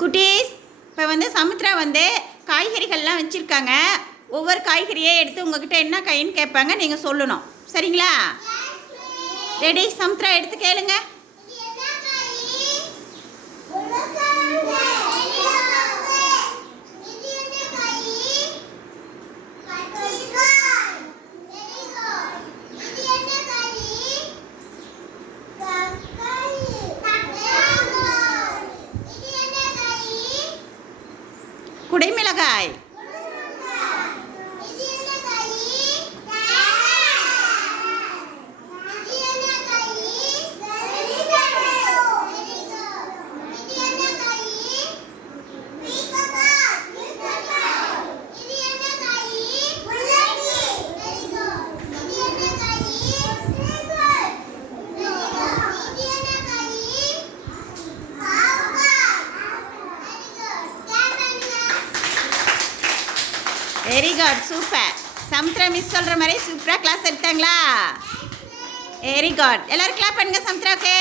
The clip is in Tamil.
குட்டீஸ் இப்போ வந்து சமுத்ரா வந்து காய்கறிகள்லாம் வச்சுருக்காங்க. ஒவ்வொரு காய்கறியே எடுத்து உங்ககிட்ட என்ன காயின்னு கேட்பாங்க நீங்கள் சொல்லணும். சரிங்களா? ரெடி சமுத்ரா எடுத்து கேளுங்கள் குடைமிளகாய். Very good super Samudra miss சொல்கிற மாதிரி சூப்பராக கிளாஸ் எடுத்தாங்களா? வெரி குட் எல்லோரும் கிளாப் பண்ணுங்க சமுத்ராவுக்கு